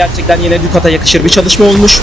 Gerçekten yine Ducat'a yakışır bir çalışma olmuş.